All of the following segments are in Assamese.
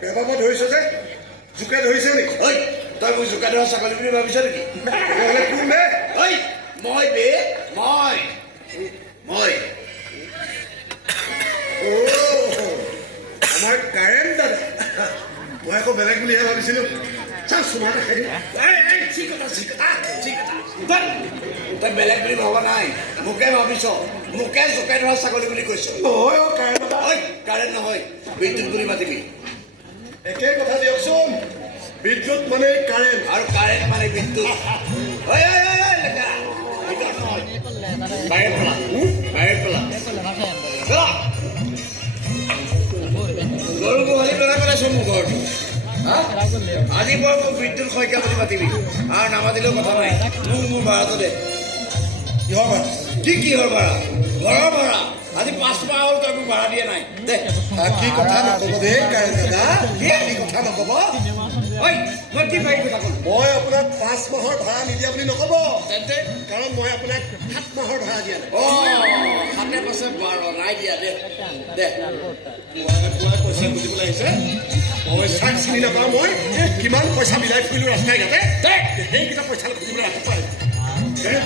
বেবাব ধৰিছ যে জোকে ধৰিছে নেকি? ঐ তই মোক জোকা ধৰা ছাগলী বুলি ভাবিছ নেকি? তেতিয়াহ'লে কোন বে? ঐ মই বে মই আমাৰ কাৰেণ্ট দাদা। মই আকৌ বেলেগ বুলিহে ভাবিছিলো। চাওক চুমা দেখাই দিম। তই বেলেগ বুলি ভবা নাই, মোকে ভাবিছ। মোকে জোকে ধৰা ছাগলী বুলি কৈছ। নহয় অ' কাৰেণ্ট দাদা। ঐ কাৰেণ্ট নহয়, বিদ্যুৎ বুলি মাতিবি। একেই কথা দিয়কচোন। বিদ্যুৎ মানে কাৰেণ্ট আৰু কাৰেণ্ট মানে বিদ্যুৎ। ঐ লেখা ভিতৰত নহয়, বাহিৰত পেলা, বাহিৰত পেলা। গৰু গোহালি পেলাই পেলাইছো মোৰ ঘৰটো। আজি পৰা মোক বিদ্যুৎ শইকীয়া বুলি মাতিবি আৰু নামাতিলেও কথা নাই। মোৰ ভাড়াটো দে। কিহৰ ভাড়া? কিহৰ ভাড়া? ঘৰৰ ভাড়া। আজি 5 মাহ হ'ল তই মোক ভাড়া দিয়া নাই দে। কি কথা নক'ব দেই কাৰেণ্ট দাদা। কি কথা নক'ব? ঐ মই কি পাৰি কথা ক'লো? মই আপোনাক 5 মাহৰ ভাড়া নিদিয়া বুলি নক'ব। তেন্তে কাৰণ মই আপোনাক 7 মাহৰ ভাড়া দিয়া নাই। 7 পাছে 12 নাই দিয়া দে দে। পুৱাই পইচা বুজিবলৈ আহিছে। পইচাক চিনি নাপাওঁ মই। কিমান পইচা বিলাই ফুৰিলো ৰাস্তাই ঘাটে। সেইকেইটা পইচা খুজিবলৈ ৰাতিপুৱাই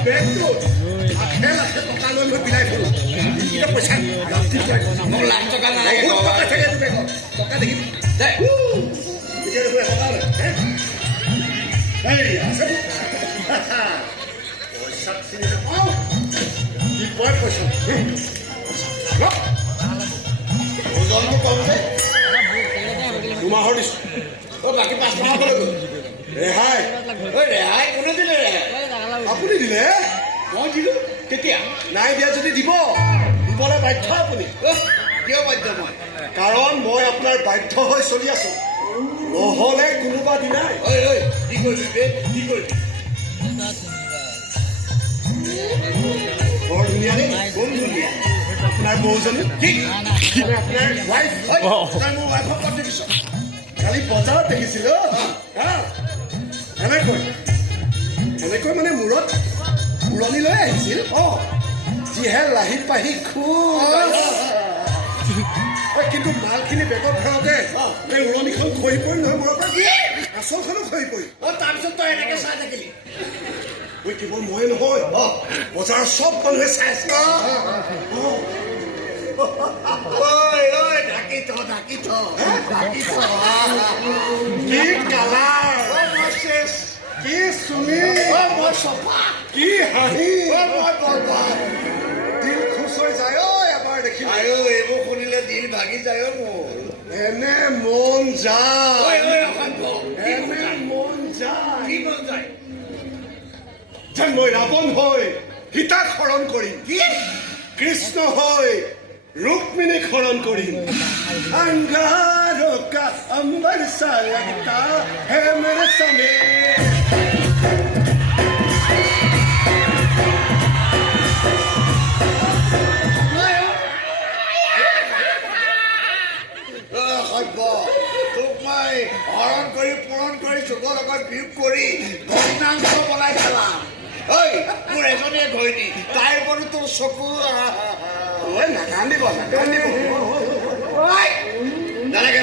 বেগটো লাখে টকা লৈ মই বিলাই ফুৰো। এইকেইটা পইচা মোক লাখ টকা নালাগে। টকা থাকে তোৰ বেগত। টকা দেখিবি দে এতিয়া দেখোন এটকা নাই। আছে পইচাক চিনি নাপাওঁ। কি কয় পইচা ওজনটো কম যে। 2 মাহৰ দিছোঁ। বাকী 5 মাহৰ ক'লৈ গ'ল? ৰেহাই ৰেহাই কোনে দিলে? ৰেহাই আপুনি দিলে? মই দিলো কেতিয়া? নাই দিয়া যদি দিব। দিবলৈ বাধ্য আপুনি। কিয় বাধ্য মই? কাৰণ মই আপোনাৰ বাধ্য হৈ চলি আছো। নহ'লে কোনোবা দিনাই কি কৰিবি বে? কি কৰিবি? বৰ ধুনীয়া দেই। কোন ধুনীয়া? আপোনাৰ বৌজনী আপোনাৰ ৱাইফ। তই মোৰ ৱাইফক ক'ত দেখিছ? কালি বজাৰত দেখিছিলো। এনেকৈ মানে মূৰত উৰণি লৈ আহিছিল। যিহে লাহি পাহি কিন্তু মালখিনি বেগত ভৰাওঁতে এই উৰণিখন খহি পৰি নহয় মূৰৰ পৰা আচলখনো খহি পৰি। তাৰপিছত তই এনেকে চাই থাকিলি? কেৱল মই নহয়, বজাৰৰ চব মানুহে চাই আছে। ঢাকি থ ঢাকি থ। কি কালাৰ, কি চুলি, মই চফা, কি হাঁহি, মই বৰবাদ। দিল খুচ হৈ যায় এবাৰ দেখিলে। আৰু এইবোৰ শুনিলে দিল ভাগি যায় মোৰ। এনে মন যায়, এনে মন যায়। কি মন যায়? যেন মই ৰাৱণ হৈ সীতাক হৰণ কৰিম, কৃষ্ণ হৈ रुक्मिणी खरण करी अंगारों का अंबर सा लगता है मेरे समय। তোক মই হৰণ কৰি পূৰণ কৰি চকুৰ লগত বিয়োগ কৰি ভগ্নাংশ বনাই পেলাম। ঐ মোৰ এজনীয়ে ঘৈণী, তাইৰ ওপৰত তোৰ চকু নাকান্দিব নালাগে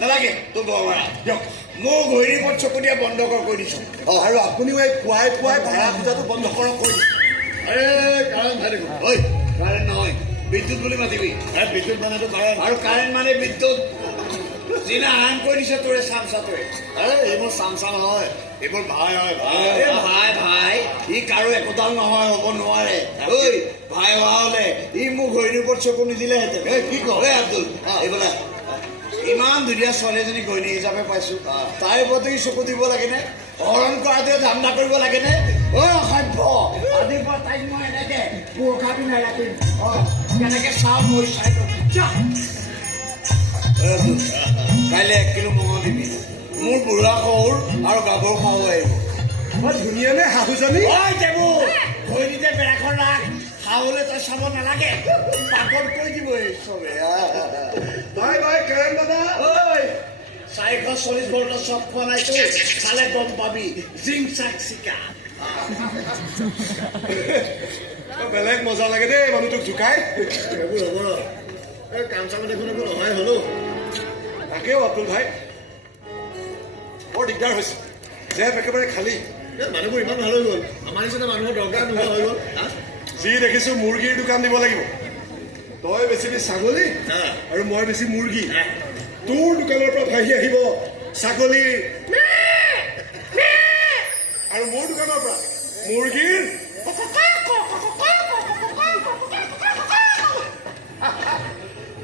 নালাগে তোৰ বৰবাৰা দিয়ক। মোৰ ঘৈণীৰ ওপৰত চকু দিয়া বন্ধ কৰি দিছো। আৰু আপুনিও এই পুৱাই পুৱাই ভাড়া খোজাটো বন্ধ কৰক কৰি দিছে। কাৰেণ্ট নহয়, বিদ্যুৎ বুলি মাতিবি। বিদ্যুৎ মানেতো কাৰেণ্ট, আৰু কাৰেণ্ট মানে বিদ্যুৎ। যিনা আৰাম কৰি দিছে তোৰে চামচাটোৱে। এইবোৰ চামচাম হয়, এইবোৰ ভাই হয়। ভাই ই কাৰো একোডাল নহয়, হ'ব নোৱাৰে। ঐ ভাই হোৱা হলে ই মোৰ ঘৈণীৰ ওপৰত চকু নিদিলেহেঁতেন। কি কয় আব্দুল? এইবোলে ইমান ধুনীয়া ছোৱালী এজনী ঘৈণী হিচাপে পাইছো, তাইৰ ওপৰতো ই চকু দিব লাগেনে? হৰণ কৰাটোৱে ধান্দা কৰিব লাগেনে? অসভ্য। আজিৰ পৰা তাইক মই এনেকে পুৰখা পিন্ধাই ৰাখিম। কেনেকে চাওঁ মই চাই কাইলৈ 1 কিলো মঙহ দিবি। মোৰ বুঢ়া শহুৰ আৰু গাভৰু শাহু আহিব। ধুনীয়া নে শাহুজনী? ঘৈণীতে বেৰাখন ৰাখ, শাহুলে তই চাব নালাগে, পাগল কৰি দিব এই চবে। বাই বাই কাৰেণ্ট দাদা। 440 ভল্টৰ চব খোৱা নাইতো, চালে গম পাবি। জিং চাক চিকা বেলেগ মজা লাগে দেই মানুহটোক জোকাই। এইবোৰ হ'ব এই কাম চাম দেখোন একো নহয় হ'লো। তাকেও অতুল ভাই বৰ দিগদাৰ হৈছে, জেপ একেবাৰে খালী। মানুহবোৰ ইমান ভাল হৈ গ'ল, আমাৰ নিচিনা মানুহৰ দৰকাৰ নোহোৱা হৈ গ'ল। যি দেখিছোঁ মুৰ্গীৰ দোকান দিব লাগিব। তই বেছিবি ছাগলী আৰু মই বেছি মুৰ্গী। তোৰ দোকানৰ পৰা ভাহি আহিব ছাগলী আৰু মোৰ দোকানৰ পৰা মুৰ্গীৰ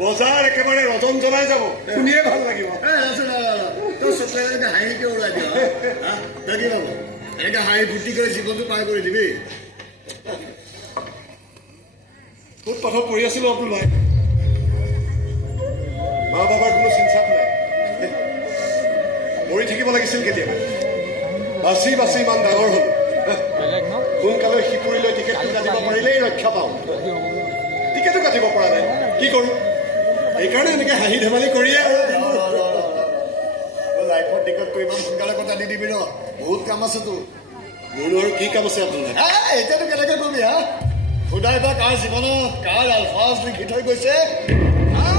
বজাৰ একেবাৰে ৰজন জনাই যাব। শুনিয়ে ভাল লাগিব। তোৰ চকলে এনেকৈ হাঁহিকে উৰাই দিয়, তই কি পাব? এনেকৈ হাঁহি ফূৰ্তি কৰি জীৱনটো পাৰ কৰি দিবি। খুব পথত পৰি আছিলোঁ অতুল ভাই। মা বাবাৰ কোনো চিন্তাত নাই, মৰি থাকিব লাগিছিল কেতিয়াবা। বাচি বাচি ইমান ডাঙৰ হ'লো, সোনকালে সিপুৰিলৈ টিকেটটো কাটিব পাৰিলেই ৰক্ষা পাওঁ। টিকেটো কাটিব পৰা নাই, কি কৰোঁ? সেইকাৰণে এনেকৈ হাঁহি ধেমালি কৰিয়ে আৰু লাইফৰ টিকটটো ইমান সোনকালে কথা দি দিবি ৰ, বহুত কাম আছে তোৰ। মোৰনো আৰু কি কাম আছে অতুল ভাই? এতিয়াতো কেনেকৈ কৰিবি হা? খুদাই বা কাৰ জীৱনত কাৰ আলফাজ লিখি থৈ গৈছে হা?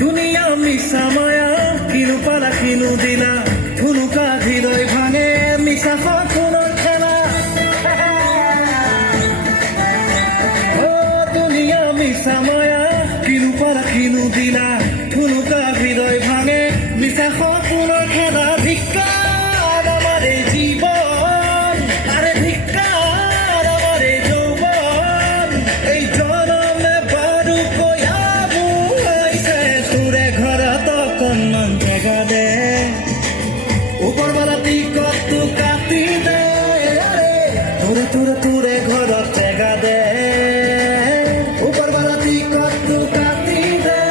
দুনিয়া মিছা মায়া কিনো পালা কিনো দিলা ধুনুকা হৃদয় ভাঙে মিছা সপোনৰ খেলা। অ দুনিয়া মিছা মায়া কিনো পালা কিনো দিলা ধুনুকা হৃদয় ভাঙে মিছা সপোনৰ খেলা। ধিক্কাৰ আমাৰ এই জীৱন, আৰে ধিক্কাৰ আমাৰ এই যৌৱন, এই জনমে বাৰু কয়াবো হৈছে তোৰে ঘৰত অকণমান জেগা দে, ওপৰৱালা টিকটটো কাটি দে, তোৰে তোৰে তোৰে ঘৰত জেগা দে, ওপৰৱালা টিকটটো কাটি দে।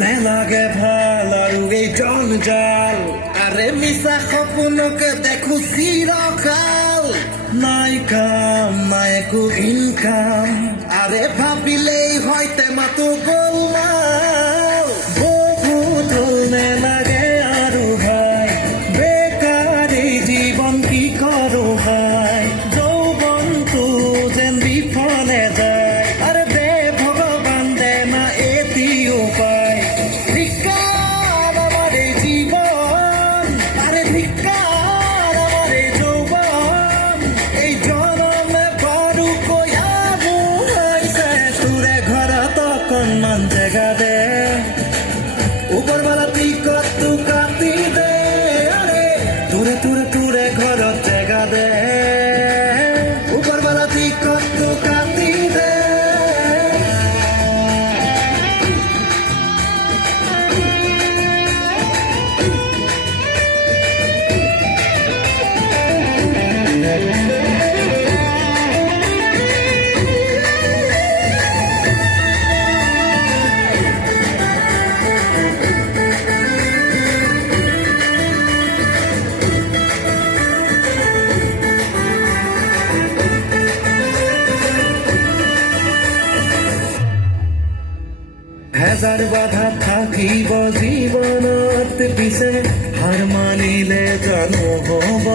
নেলাগে ভাল আৰু এই জঞ্জাল, আৰে মিছা সপোনকে দেখো চিৰকাল। নাই কাম নাই একো ইনকাম, আৰে ভাবিলেই হয় টেমাটো গোলমাল। বহুত হ'ল নেলাগে আৰু ভাই, বেকাৰী জীৱন কি কৰোঁ ভাই, যৌৱনটো যেন বিফলে যায়, আৰে দে ভগৱান দে না এটি উপায়। ধিক্কাৰ আমাৰ এই জীৱন, আৰে ধিক্কাৰ আমাৰ এই যৌৱন, এই জনমে বাৰু কয়াবো হৈছে তোৰে ঘৰত অকণমান জেগা দে, ওপৰৱালা টিকটটো কাটি দে, আৰে তোৰে তোৰে তোৰে ঘৰত জেগা দে, ওপৰৱালা টিকটটো কাটি দে। হাজাৰ বাধা থাকিব জীৱনত, পিছে হাৰ মানিলে জানো হ'ব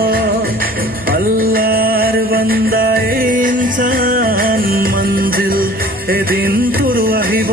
আল্লাহৰ বান্দা ইনচান, মঞ্জিল এদিন তোৰ আহিব।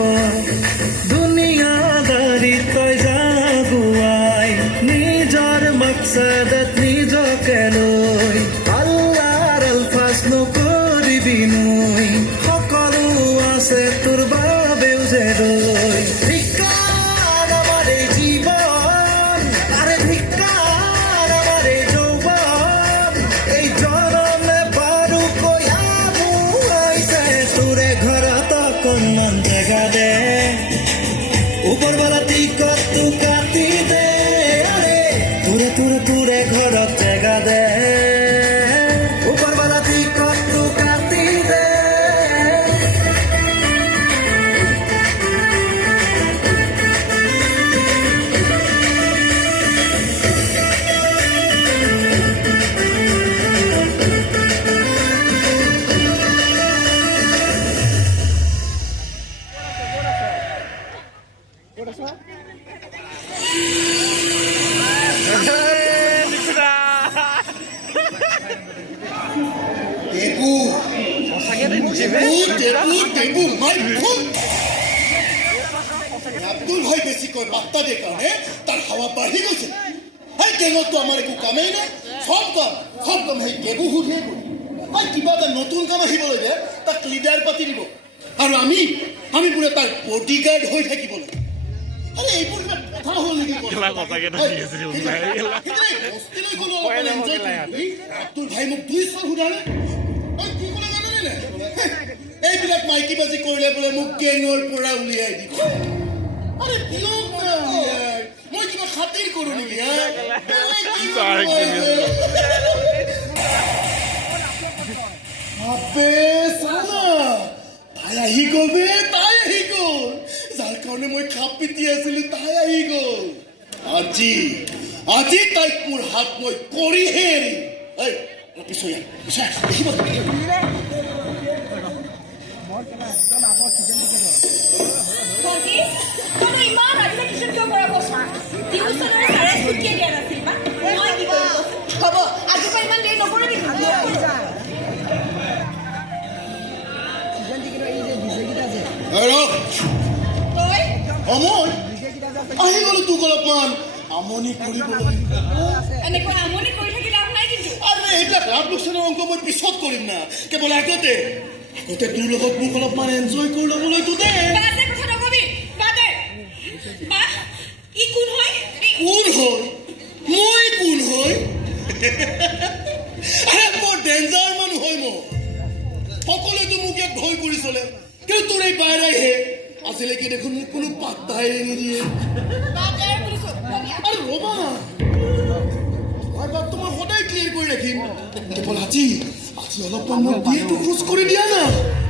দুনিয়াদাৰিত তই জাগুৱাই নিজৰ মকসদত নিজকে লৈ, আল্লাহৰ আলফাজ নকৰিবি নৈ, সকলো আছে তোৰ বাবেও যে ৰৈ। ধিক্কাৰ আমাৰ এই জীৱন, আৰে ধিক্কাৰ আমাৰ এই যৌৱন, এই জনমে বাৰু কয়াবো হৈছে তোৰে ঘৰত অকণ আব্দুল ভাই বেছিকৈ বাৰ্তা দিয়ে কাৰণে তাৰ হাৱা বাঢ়ি গৈছে সেই গেঙততো আমাৰ একো কামেই নাই সব কাম সেই গেবু সুধিয়ে আৰু কিবা এটা নতুন কাম আহিবলৈ দে তাক লিডাৰ পাতি দিব আৰু আমি বোলে তাৰ বডিগাৰ্ড হৈ থাকিব লাগে আৰে এইবোৰ কথা হ'ল নেকি আব্দুল ভাই মোক 200 সুধালে কি ক'লে জানেনে নাই এইবিলাক মাইকী বাজি কৰিলে বোলে মোক গেঙৰ পৰা উলিয়াই দিব আৰে বিয়োগ না মই কিবা খাতিৰ কৰো নেকি আবে সালা তাই আহি গ'ল বে তাই আহি গ'ল যাৰ কাৰণে মই খাপ পিটি আছিলো তাই আহি গ'ল আজি তাইক মোৰ হাত মই কৰিহে এৰিম পিছয়া দেখিব অমন আহি গ'লো তোক অলপমান আমনি কৰিবলৈ আৰু এইবিলাক লাভ লোকচানৰ অংক মই পিছত কৰিম না কেৱল আগতে তোৰ লগত মোক অলপমান এনজয় কৰি ল'বলৈ তো দে কোন হয় মই কোন হয় আৰে বৰ ডেঞ্জাৰ মানুহ হয় মই সকলোৱেতো মোক ইয়াত ভয় কৰি চলে কিন্তু তোৰ এই বাইৰাইহে আজিলৈকে দেখোন মোক কোনো পাত্তাই নিদিয়ে আৰু ৰ'বা না তোমাৰ বাট মই সদায় ক্লিয়াৰ কৰি ৰাখিম কেৱল আজি অলপমান মোক দিনটো খোজ কৰি দিয়া না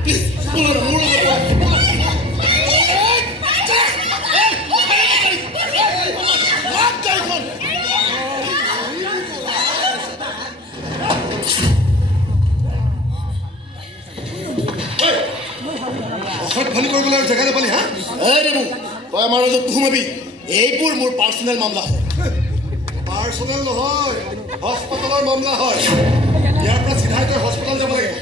প্লিজ মোৰ ভালি কৰিবলৈ আৰু জেগা নাপালি হা দেবু তই আমাৰ মাজত সোমাবি এইবোৰ মোৰ পাৰ্চনেল মামলা হয় পাৰ্চনেল নহয় হস্পিটেলৰ মামলা হয় ইয়াৰ পৰা চিধাই তই হস্পিটেল যাব লাগিব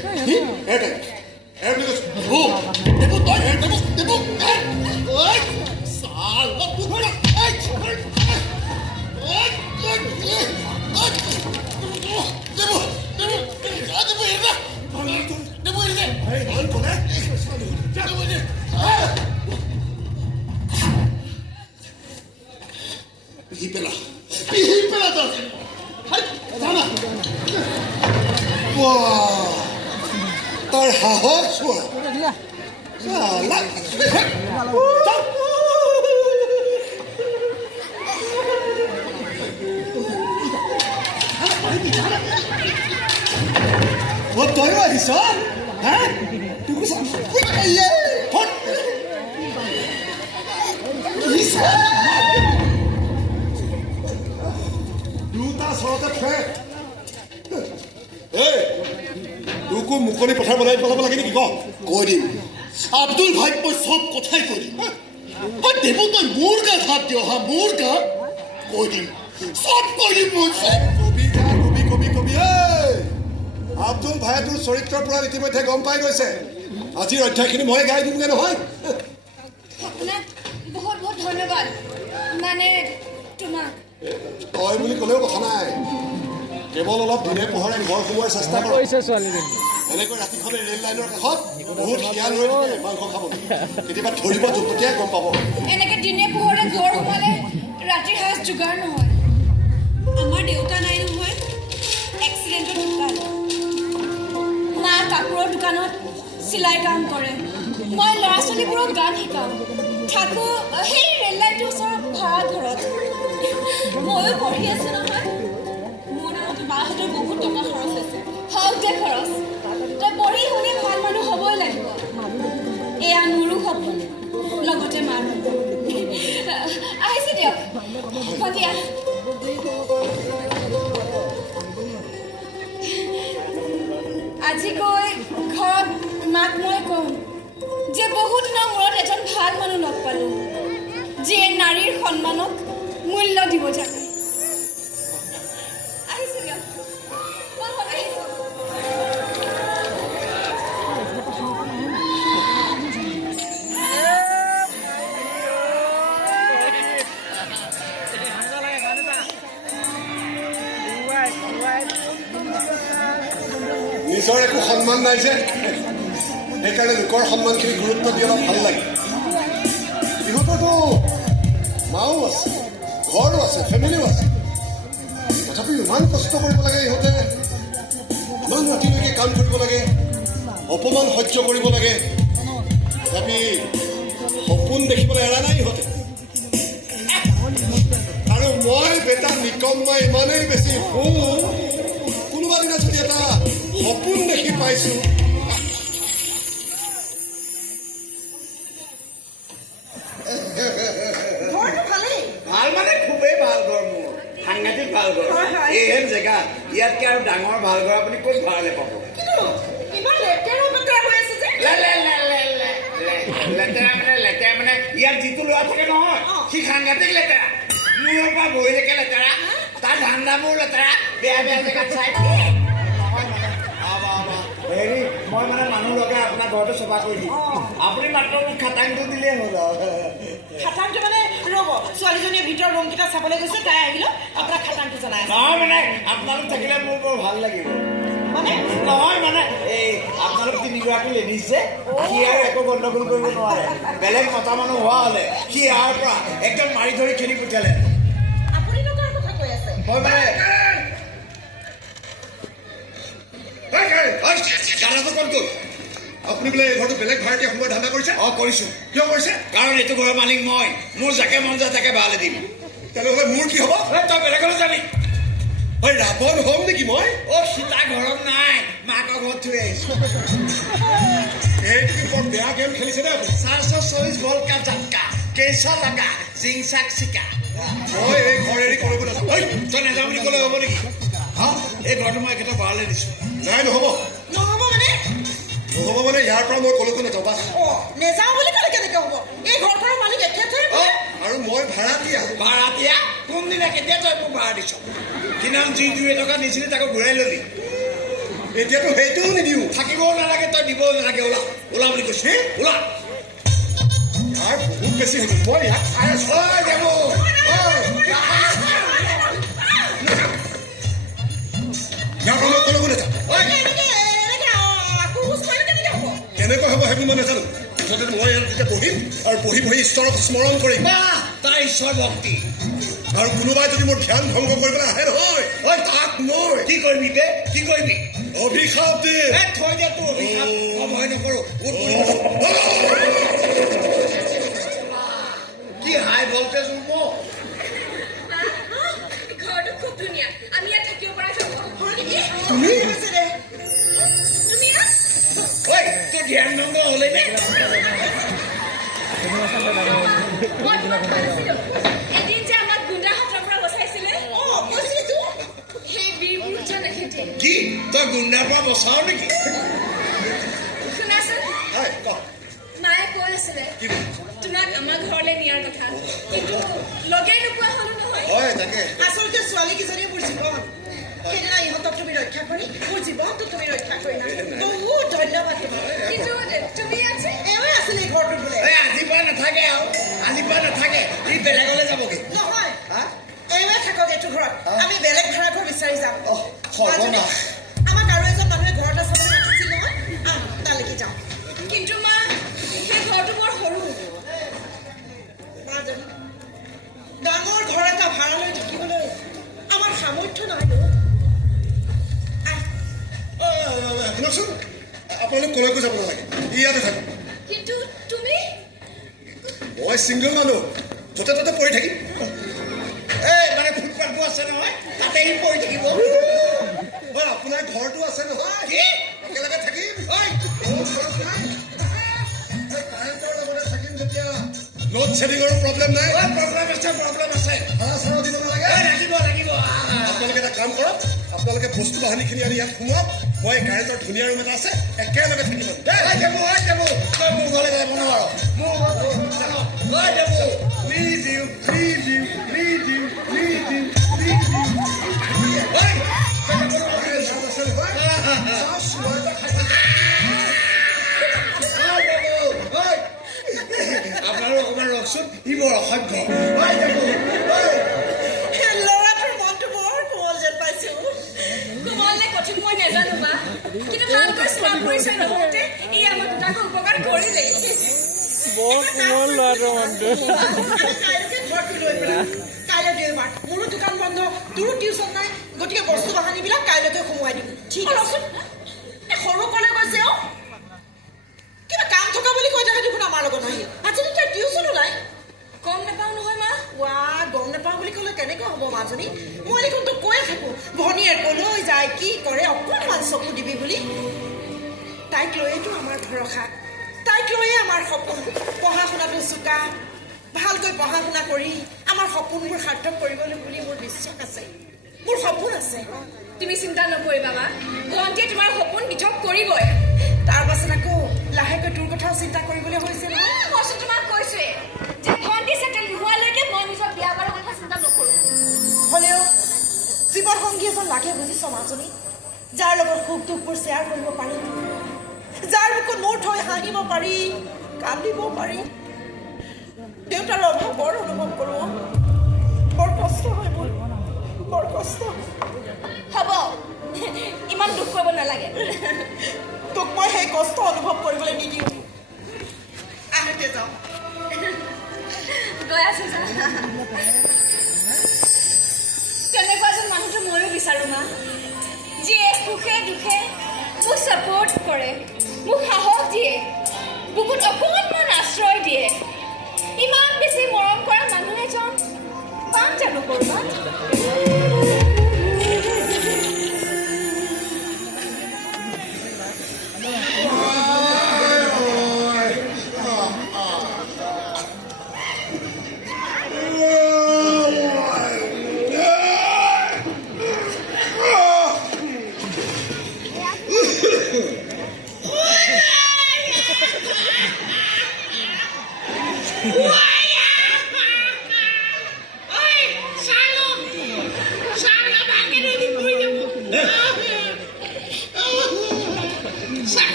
তাৰ সাহস চোৱা তইও আহিছ দুটা চৰতে ফেক তোকো মুকলি পথাৰ বনাই পেলাব লাগে নেকি কৈ দিম আব্দুল ভাইক মই চব কথাই কৈ দিম দেবু তই মোৰ গাত হাত দিয় মোৰ গাত কৈ দিম চব কৈ দিম মই কবি আব্দুল ভাই তোৰ চৰিত্ৰৰ পৰা ইতিমধ্যে গম পাই গৈছে আজিৰ অধ্যায়খিনি মই গাই দিমগে নহয় বহুত বহুত ধন্যবাদ মানে তোমাক তই বুলি ক'লেও কথা নাই কেৱল অলপ দিনে পোহৰে ঘৰ সোমোৱাৰ চেষ্টা কৰ এনেকৈ ৰাতিখনে ৰেল লাইনৰ কাষত বহুত শিয়াল ৰৈ থাকে মাংস খাব কেতিয়াবা ধৰিব তেতিয়াই গম পাব এনেকৈ দিনে পোহৰে ঘৰ সোমালে ৰাতিৰ সাজ যোগাৰ নহয় আমাৰ দেউতা নাই নহয় এক্সিডেণ্টত ঢুকাল মা কাপোৰৰ দোকানত চিলাই কাম কৰে মই ল'ৰা ছোৱালীবোৰক গান শিকাওঁ থাকোঁ সেই ৰেল লাইনটোৰ ওচৰত ভাড়া ঘৰত ময়ো পঢ়ি আছোঁ নহয় মোৰ নামতো বাহঁতৰ বহুত টকা খৰচ হৈছে হওঁকে খৰচ তই পঢ়ি শুনি ভাল মানুহ হ'বই লাগিব এয়া মোৰো সপোন লগতে মাৰ আহিছে দিয়ক সন্ধিয়া আজি গৈ ঘৰত মাক মই কওঁ যে বহুত দিনৰ মূৰত এজন ভাল মানুহ লগ পালোঁ যিয়ে নাৰীৰ সন্মানক মূল্য দিব জানে আহিছোঁ দিয়ক নিজৰ একো সন্মান নাই যে সেইকাৰণে লোকৰ সন্মানখিনি গুৰুত্ব দি অলপ ভাল লাগে ইহঁতৰতো মাও আছে ঘৰো আছে ফেমিলিও আছে তথাপিও ইমান কষ্ট কৰিব লাগে ইহঁতে ইমান ৰাতিলৈকে কাম কৰিব লাগে অপমান সহ্য কৰিব লাগে তথাপি সপোন দেখিবলৈ এৰা নাই ইহঁতে আৰু মই বেটা নিকম্মা ইমানেই বেছি কোনোবা দিনা যদি এটা সপোন দেখি পাইছো ভাল মানে খুবেই ভাল ঘৰ মোৰ সাংঘাতিক ভাল ঘৰ এইহেন জেগা ইয়াতকে আৰু ডাঙৰ ভাল ঘৰ আপুনি ক'ত ভাড়ালে পাব লেতেৰা মানে ইয়াত যিটো ল'ৰা থাকে নহয় সি সাংঘাতিক লেতেৰা মূৰৰ পৰা ভৰিলৈকে লেতেৰা তাৰ ধান্দাবোৰ লেতেৰা বেয়া বেয়া জেগাত চাই হেৰি মই মানে মানুহ লগাই আপোনাৰ ঘৰটো চফা কৰি দিম আপুনি মাত্ৰ মোক খাটাংটো দিলেই হ'ল খাটাংটো মানে ৰ'ব ছোৱালীজনীয়ে ভিতৰৰ ৰুমকেইটা চাবলৈ গৈছে তাই আহিলো আপোনাক খাটাংটো জনাই আছে নহয় মানে আপোনালোক থাকিলে মোৰ বৰ ভাল লাগিব মানে নহয় মানে এই আপোনালোক তিনিগৰাকী লেডিজ যে সি আৰু একো গণ্ডগোল কৰিব নোৱাৰে বেলেগ মতা মানুহ হোৱা হ'লে সি ইয়াৰ পৰা একদম মাৰি ধৰি খেলি পঠিয়ালে আপুনি কাৰ কথা কৈ আছে মই মানে গানাটো ক'ত গ'ল আপুনি বোলে এই ঘৰটো বেলেগ ভাড়াতীয়া সময় ধান্দা কৰিছে অঁ কৰিছোঁ কিয় কৰিছে কাৰণ এইটো ঘৰৰ মালিক মই মোৰ যাকে মন যায় তাকে ভালে দিম তেনেহ'লে মোৰ কি হ'ব তই বেলেগলৈ যাবি হয় ৰাৱণ হ'ম নেকি মই অ' সীতা ঘৰত নাই মাকৰ ঘৰত থৈ আহিছোঁ এইটো বৰ বেয়া গেম খেলিছে নে আপুনি 424 বল কা ঝটকা কেইছা লগা জিংচাক চিকা মই এই ঘৰ এৰি কৰিব নাযাওঁ ঐ তই নাযাওঁ বুলি ক'লে হ'ব নেকি হা এই ঘৰটো মই একেটা ভাড়ালৈ দিছোঁ নাই নহ'ব নহ'ব মানে নহ'ব মানে ইয়াৰ পৰা মই ক'লৈকো নাযাওঁ বাছ অঁ নেযাওঁ বুলি ক'লে কেনেকৈ হ'ব এই ঘৰখনৰ মালিক এখেতে অ' আৰু মই ভাড়াতীয়া ভাড়াতীয়া কোনদিনা কেতিয়া তই মোক ভাড়া দিছ কিমান যি 2 টকা নিছিলি তাকো ঘূৰাই ল'লি এতিয়াতো সেইটোও নিদিওঁ থাকিবও নালাগে তই দিবও নালাগে ওলা ওলা বুলি কৈছে ওলা ইয়াৰ বহুত বেছি হৈ গ'ল মই ইয়াক চাই আছো ঐ দেবু ইয়াৰ পৰা মই ক'লৈকো নাযাওঁ কেনেকৈ হ'ব সেইবোৰ মই নাজানো মুঠতে মই ইয়াত যেতিয়া বহিম আৰু বহি বহি ঈশ্বৰক স্মৰণ কৰিম বাহ তাৰ ঈশ্বৰ ভক্তি আৰু কোনোবাই যদি মোৰ ধ্যান ভংগ কৰিবলৈ আহে নহয় ঐ তাক মই কি কৰিবি বে কি কৰিবি অভিশাপ দে থৈ দে তোৰ অভিশাপ মই ভয় নকৰোঁ কি হাই ভল্টেজ ৰুম ঘৰটো খুব ধুনীয়া আমি ইয়াত থাকিব পৰা যাব তুমি তুমি ইয়াত ঐ তোৰ ধ্যান ভংগ হ'লে নে মই তোমাক কৈছিলো এদিন যে আমাক গুণ্ডাৰ হাতৰ পৰা বচাইছিলে কৈছিলো সেই বীৰপুৰুষ যে তেখেতে কি তই গুণ্ডাৰ পৰা বচাও নেকি শুনাচোন হয় কওক মায়ে কৈ আছিলে তোমাক আমাৰ ঘৰলৈ নিয়াৰ কথা কিন্তু লগেই নোপোৱা হ'লো নহয় হয় তাকে আচলতে ছোৱালীকেইজনীয়ে মোৰ জীৱন সেইদিনা ইহঁতক তুমি ৰক্ষা কৰি মোৰ জীৱনটো তুমি ৰক্ষা কৰিলা বহুত ধন্যবাদ তোমাক কিন্তু তুমি আজি এওঁৱে আছিলে এই ঘৰটো বোলে এই আজিৰ পৰা নাথাকে আৰু আজিৰ পৰা নাথাকে ই বেলেগলৈ যাবগৈ নহয় এওঁৱে থাকক এইটো ঘৰত আমি বেলেগ ভাড়া ঘৰ বিচাৰি যাম সৰ্বনাশ আমাক আৰু এজন মানুহে ঘৰতে চাবলৈ মাতিছিল নহয় তালৈকে যাওঁ কিন্তু মা সেই ঘৰটো বৰ সৰু মাজনী ডাঙৰ ঘৰ এটা ভাড়ালৈ থাকিবলৈ আমাৰ সামৰ্থ্য নাই শুনকচোন আপোনালোক ক'লৈকো যাব নালাগে ইয়াতে থাকক কিন্তু তুমি মই ছিংগল মানুহ য'তে ত'তে পৰি থাকিম এই মানে ফুটপাথটো আছে নহয় তাতে ই পৰি থাকিব হয় আপোনাৰ ঘৰটো আছে নহয় কি একেলগে থাকিম ঐ কাৰেণ্টৰ লগতে থাকিম যেতিয়া লোড শ্বেডিঙৰ প্ৰব্লেম নাই প্ৰব্লেম আছে ভাড়া চাড়াও দিব নালাগে লাগিব আপোনালোকে এটা কাম কৰক আপোনালোকে বস্তু বাহিনীখিনি আনি ইয়াত সোমাওক মই কাৰেণ্টৰ ধুনীয়া ৰুম এটা আছে একেলগে থাকিম দেবু তই মোৰ ঘৰলৈ যাব নোৱাৰ ঐ Debu please you please you please you please you ঐ আপোনালোক অকণমান ৰখচোন ই বৰ অসভ্য ল'ৰাটোৰ মনটো বৰ কোমল যেন পাইছো কোমল নে কঠিন মই নাজানো মা কিন্তু ভালকৈ চোৱা পৰিচয় নহওঁতে ই আমাৰ দুটাকো উপকাৰ কৰিলেই বৰ কোমল ল'ৰাটো মনটো কাইলৈকে ঘৰটো লৈ পেলাই কাইলৈ দেওবাৰ মোৰো দোকান বন্ধ তোৰো টিউচন নাই গতিকে বস্তু বাহানিবিলাক কাইলৈকে সোমোৱাই দিম ঠিক আছে সৰু কলে কৈছে অ কিবা কাম থকা বুলি কৈ থাকে দেখোন আমাৰ লগত আহিল আজি তাৰ টিউচনো নাই গম নাপাওঁ নহয় মা গম নাপাওঁ বুলি ক'লে কেনেকৈ হ'ব মাজনী মই দেখোন তোক কৈয়ে থাকোঁ ভনীয়েৰ কলৈ যায় কি কৰে অকণমান চকু দিবি বুলি তাইক লৈয়েতো আমাৰ ভৰসা তাইক লৈয়ে আমাৰ সপোন পঢ়া শুনাটো চোকা ভালকৈ পঢ়া শুনা কৰি আমাৰ সপোনবোৰ সাৰ্থক কৰিবলৈ বুলি মোৰ বিশ্বাস আছে মোৰ সপোন আছে তুমি চিন্তা নকৰিবা মা ভণ্টিয়ে তোমাৰ সপোন দিঠক কৰিবই তাৰ পাছত আকৌ লাহেকৈ তোৰ কথাও চিন্তা কৰিবলৈ হৈছে নহয় মইচোন তোমাক কৈছোৱে যে ভণ্টি চেটেল নোহোৱালৈকে মই নিজৰ বিয়া বাৰৰ কথা চিন্তা নকৰোঁ হ'লেও জীৱন সংগী এজন লাগে বুজিছ মাজনী যাৰ লগত সুখ দুখবোৰ শ্বেয়াৰ কৰিব পাৰি যাৰ বুকুত মূৰ থৈ হাঁহিব পাৰি কান্দিব পাৰি দেউতাৰ অভাৱ বৰ অনুভৱ কৰোঁ বৰ কষ্ট হয় মোৰ বৰ কষ্ট হ'ব ইমান দুখ কৰিব নালাগে তোক মই সেই কষ্ট অনুভৱ কৰিবলৈ নিদিওঁ আহোঁতে যাওঁ গৈ আছো যা তেনেকুৱা এজন মানুহটো ময়ো বিচাৰোঁ মা যিয়ে সুখে দুখে মোক ছাপোৰ্ট কৰে মোক সাহস দিয়ে বুকুত অকণমান আশ্ৰয় দিয়ে ইমান বেছি মৰম কৰা মানুহ এজন পাম জানো ক'ৰবাত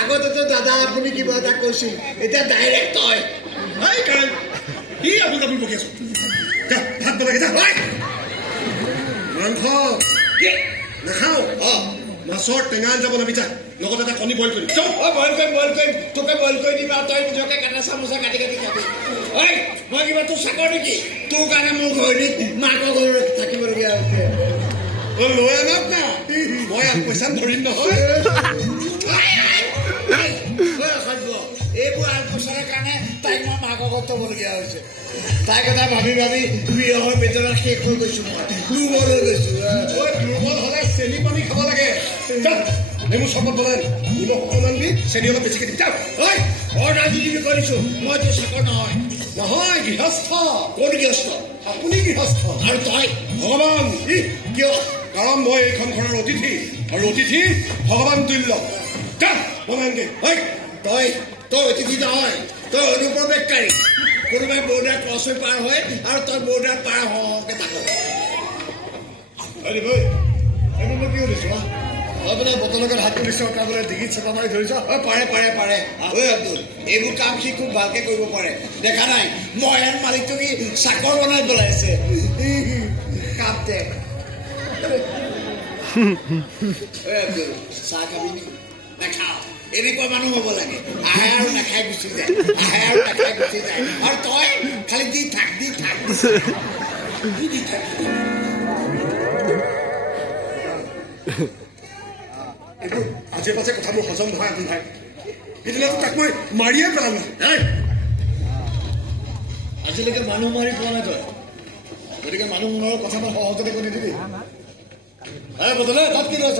আগতেতো দাদা আপুনি কিবা এটা কৈছিল এতিয়া ডাইৰেক্ট তই কি আপুনি আপুনি বকি আছো ভাত বনাই যা মাংস নাখাওঁ মাছৰ টেঙা আঞ্জা বনাবি যা লগত এটা কণী বইল কৰি বইল কৰিম তোকে বইল কৰি দিম আৰু তই নিজকে কাটা চামুচা কাটি কাটি খাবি ঐ মই কিবা তোৰ চাকৰ নেকি তোৰ কাৰণে মোৰ ঘৰত মাকৰ ঘৰত থাকিবলগীয়া হৈছে লৈ আনক না মই পইচা ধৰিম নহয় এইবোৰ আলপইচাৰ কাৰণে তাইক মই মাকৰ ঘৰত থ'বলগীয়া হৈছে তাইৰ কথা ভাবি ভাবি বিৰহৰ বেদনা শেষ হৈ গৈছো মই দুৰ্বল হৈ গৈছো দুৰ্বল হ'লে চেনি পানী খাব লাগে নেমু চৰবত বনাই নিমখ অকণমান দি চেনি অলপ বেছিকৈ দিম যাওক অৰ্ডাৰ দি দিবি কৰিছো মই তোৰ চাকৰ নহয় নহয় গৃহস্থ কোন গৃহস্থ আপুনি গৃহস্থ আৰু তই ভগৱান কিয় কাৰণ মই এইখন ঘৰৰ অতিথি আৰু অতিথি ভগৱান তুল্য যা বনাওঁগে তই অতিথি নহয় তই অনুপ্ৰৱেশকাৰী কোনোবাই বৰ্ডাৰ ক্ৰছ হৈ পাৰ হয় আৰু তই বৰ্ডাৰ পাৰ হওঁকে থাক এইটো মই কি সুধিছো মই বোলে বটলৰ লগত হাত তুলিছ তাৰ বোলে ডিঙিত চেপা মাৰি ধৰিছ পাৰে ঐ আব্দুল এইবোৰ কাম সি খুব ভালকে কৰিব পাৰে দেখা নাই মই ইয়াৰ মালিকটো কি চাকৰ বনাই পেলাইছে কাম দে আব্দুল চাহ খাবি নেকি নাখাওঁ এনেকুৱা মানুহ হ'ব লাগে আহে আৰু নাখাই গুচি যায় আৰু তই খালি দি থাক এইবোৰ আজে পাজে কথা মোৰ হজম নহয় আপুনি ভাই সেইদিনাটো তাক মই মাৰিয়ে পেলালো আজিলৈকে মানুহ মাৰি পোৱা নাই তই গতিকে মানুহ মনৰ কথা মই সহজতে কৈ নিদিবি বদলে তাত কি লৈছ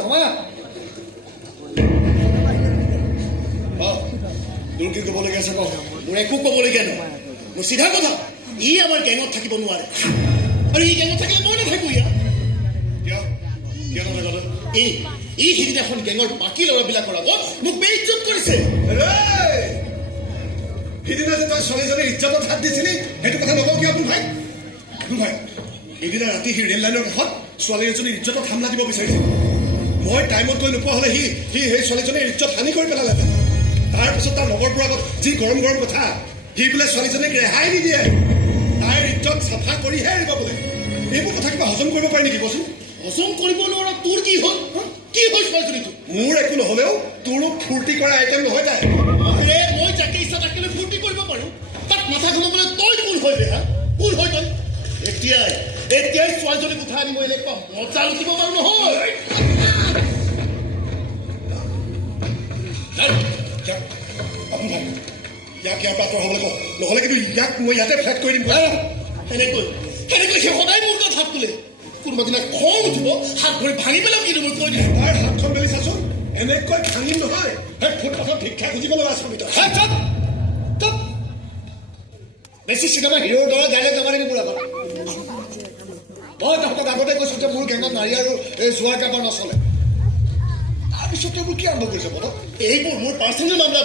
তোৰ কি ক'বলগীয়া আছে কওঁ মোৰ একো ক'বলগীয়া নহয় মোৰ চিধা কথা ই আমাৰ গেঙত থাকিব নোৱাৰে আৰু ই গেঙত থাকিলে মই নাথাকো কিয় নাথাকো ই সিদিনাখন গেঙৰ বাকী ল'ৰাবিলাকৰ আগত মোক বেইজ্জত কৰিছে সিদিনা যে তই ছোৱালীজনীৰ ইজ্জতত হাত দিছিলি সেইটো কথা নকওঁ কি আপোন ভাই সিদিনা ৰাতি সি ৰেল লাইনৰ কাষত ছোৱালী এজনীৰ ইজ্জতত হামলা দিব বিচাৰিছিল মই টাইমত গৈ নোপোৱা হ'লে সি সেই ছোৱালীজনীৰ ইজ্জত হানি কৰি পেলালেহেঁতেন তাৰপিছত তাৰ লগৰবোৰৰ আগত যি গৰম গৰম কথা সি বোলে ছোৱালীজনীক ৰেহাই নিদিয়ে তাইৰ ইজ্জত চাফা কৰিহে এৰিব বোলে এইবোৰ কথা কিবা হজম কৰিব পাৰি নেকি কচোন হজম কৰিব নোৱাৰা তোৰ কি হ'ল কি হ'ল ছোৱালীজনীটো মোৰ একো নহ'লেও তোৰো ফূৰ্তি কৰা আইটেম নহয় তাই আৰে মই যাকে ইচ্ছা তাকে ফূৰ্তি কৰিব পাৰোঁ তাক মাথা ঘুমাবলৈ তই কোন হয় ৰে হা কোন হয় তই এতিয়াই ছোৱালীজনীক উঠাই আনি মই এনেকুৱা মজা লুটিব পাৰোঁ নহয় ইয়াক ইয়াৰ পৰা আঁতৰ হ'বলৈ কওঁ নহ'লে কিন্তু ইয়াক মই ইয়াতে ফ্লেট কৰি দিম সেনেকৈ সি সদায় মোৰ গাত হাত তোলে কোনোবা দিনা খং উঠিব হাত ভৰি ভাঙি পেলাম কিন্তু মই কৈ দিম তাৰ হাতখন মেলি চাচোন এনেকৈ ভাঙিম নহয় সেই ফুটপাথত ভিক্ষা খুজিব লগা আছে ভিতৰত বেছি চিনেমা হিৰোৰ দৰে ডাইৰেক্ট নামাৰি মোৰ আগত মই তহঁতক আগতে কৈছোঁ যে মোৰ গেঙত নাৰী আৰু এই জোৱাৰ কাবাৰ নচলে তাৰপিছত তই মোৰ কি আৰম্ভ কৰিছে বন্ধ এইবোৰ মোৰ পাৰ্চনেল মামলা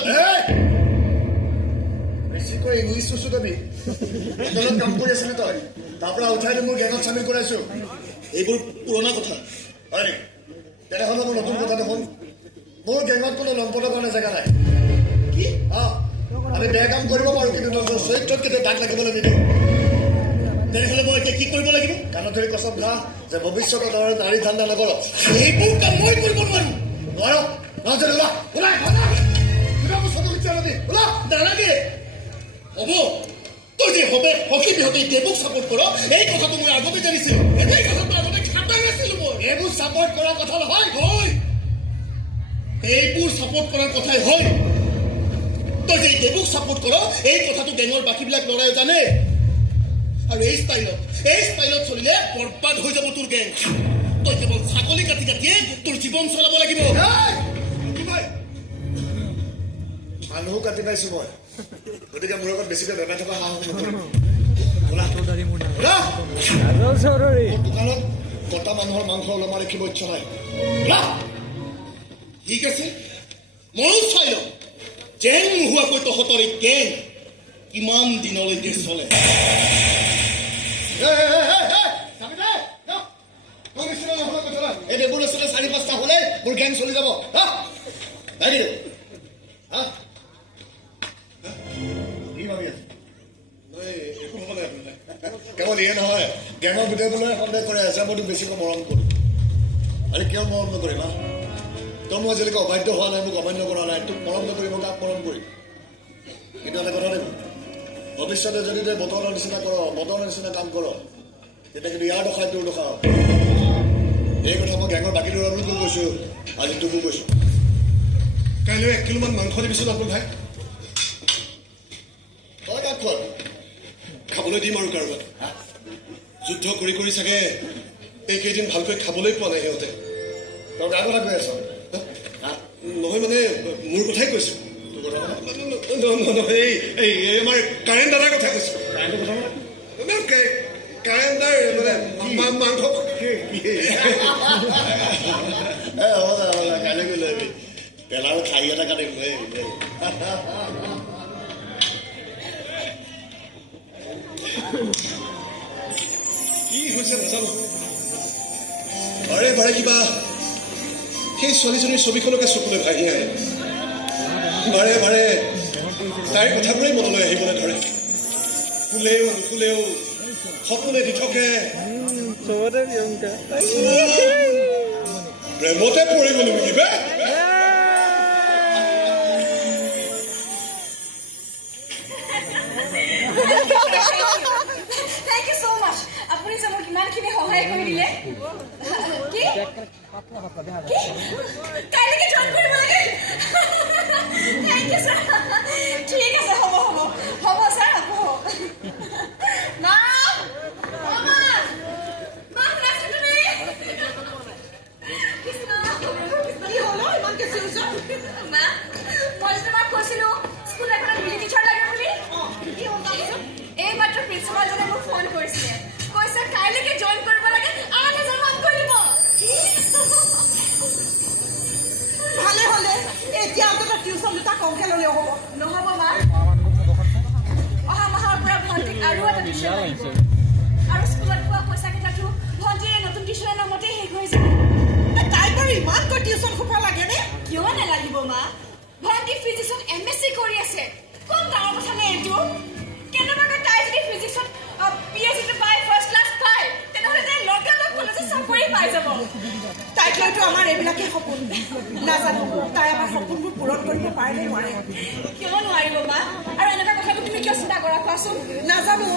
বেছিকৈ ইংলিছ কৈছোঁ তুমি হোটেলত কাম কৰি আছিলি তই তাৰ পৰা উঠাই মোৰ গেঙত চামিল কৰাইছোঁ এইবোৰ পুৰণা কথা হয় নেকি তেনেহ'লে মোৰ নতুন কথা দেখোন মোৰ গেঙত কোনো লম্পটৰ কাৰণে জেগা নাই কি আমি বেয়া কাম কৰিব পাৰোঁ কিন্তু চৰিত্ৰত কেতিয়া দাগ লাগিবলৈ নিদিওঁ তেনেহ'লে মই এতিয়া কি কৰিব লাগিব কাণত ধৰি কচম খা যে ভৱিষ্যতত আৰু নাৰী ধান্দা নকৰ সেইবোৰ কাম মই কৰিব নোৱাৰোঁ নহয় ওলা ওলা নালাগে হ'ব তই যে হবে সখী বিহঁতে দেৱক ছাপোৰ্ট কৰ এই কথাটো মই আগতে জানিছিলোঁ এই কথাটো আগতে খাটা নাছিলোঁ মই এইবোৰ ছাপোৰ্ট কৰাৰ কথা নহয় হয় এইবোৰ ছাপোৰ্ট কৰাৰ কথাই হয় তই যে দেৱক ছাপোৰ্ট কৰ এই কথাটো গেঙৰ বাকীবিলাক ল'ৰাই জানে আৰু এই ষ্টাইলত চলিলে বৰবাদ হৈ যাব তোৰ গেং তই কেৱল ছাগলী কাটি কাটিয়ে তোৰ জীৱন চলাব লাগিব মানুহো কাটি পাইছোঁ মই গতিকে মোৰ লগত বেছিকৈ বেমাৰ থকা সাহস নকৰিম দোকানত কটা মানুহৰ মাংস অলপমান ৰাখিব ইচ্ছা নাই ঠিক আছে ময়ো চাই লওঁ জেং নোহোৱাকৈ তহঁতৰ এই গেং কিমান দিনলৈকে চলে এই দেবোৰ আছিলে 4-5টা হ'লে মোৰ গেং চলি যাব কেৱল ইয়ে নহয় গেঙৰ গোটেই বোলে সন্দেহ কৰে আছে মই তোক বেছিকৈ মৰম কৰোঁ আৰে কিয় মৰম নকৰিম তই মই আজিলৈকে অবাধ্য হোৱা নাই মোক অমান্য কৰা নাই তোক মৰম নকৰি মই কাক মৰম কৰিম কিন্তু এটা কথা দেখিম ভৱিষ্যতে যদি তই বতৰৰ নিচিনা কৰ বতৰৰ নিচিনা কাম কৰ তেতিয়া কিন্তু ইয়াৰ দশাই তোৰ দশা এই কথা মই গেঙৰ বাকী ল'ৰাবোৰকো কৈছোঁ আজি তোকো কৈছোঁ কাইলৈ 1 কিলোমান মাংস দিবিচোন আপুনি ভাই তই কাক খোৱা খাবলৈ দিম আৰু কাৰোবাক যুদ্ধ কৰি কৰি চাগে এইকেইদিন ভালকৈ খাবলৈ পোৱা নাই সিহঁতে তই কাৰ কথা কৈ আছ নহয় মানে মোৰ কথাই কৈছোঁ তোৰ কথা এই আমাৰ কাৰেণ্ট দাদাৰ কথা কৈছোঁ কাৰেণ্টাৰ মানে মাংস হ'ব কাইলৈ গৈ লৈ আহিবি পেলাৰ ঠাই এটা কাটিম লৈ আহিবি কি হৈছে নাজানো বাৰে বাৰে কিবা সেই ছোৱালীজনীৰ ছবিখনকে চকুলৈ ভাহি আহে বাৰে বাৰে তাইৰ কথাবোৰেই মনলৈ আহিবলৈ ধৰে ফুলেও নুফুলেও সপোনে দি থাকে প্ৰেমতে পৰি গলো নেকি বে Thank you so much. আপুনি যে মোক ইমানখিনি সহায় কৰি দিলে কি কাইলৈকে জইন কৰিব লাগে থেংক ইউ ছাৰ ঠিক আছে হ'ব ছাৰ আকৌ মা শুনাইছো তুমি কি হ'ল ইমানকে চিঞৰিছ মা মই তোমাক কৈছিলো স্কুল এখনত মিলি টিচাৰ লাগে বুলি কি হ'ল তাৰপিছত এই মাত্ৰ প্ৰিন্সিপালজনে মোক ফোন কৰিছিলে কৈছে কাইলৈকে জইন কৰিব লাগে 8,000 মান কৰি দিব ভালে হ'লে এতিয়া অন্ততঃ টিউচন দুটা কমকৈ ল'লেও হ'ব নহ'ব মা অহা মাহৰ পৰা ভণ্টিক আৰু এটা টিউচন লাগিব আৰু স্কুলত পোৱা পইচাকেইটাটো ভণ্টিয়ে নতুন টিউচনৰ নামতেই শেষ হৈ যায় তাই বাৰু ইমানকৈ এইটো কেনেবাকৈ তাই যদি ফিজিক্সত PhD পাই ফাৰ্ষ্ট ক্লাছ পায় তেনেহ'লে তাই লগে লগ কলেজত চাকৰি পাই যাব তাইক লৈতো আমাৰ এইবিলাকেই সপোন নাজানো তাই আমাৰ সপোনবোৰ পূৰণ কৰিব পাৰে নে নোৱাৰে কিয় নোৱাৰিব মা আৰু এনেকুৱা কথাবোৰ তুমি কিয় চিন্তা কৰা কোৱাচোন নাজানো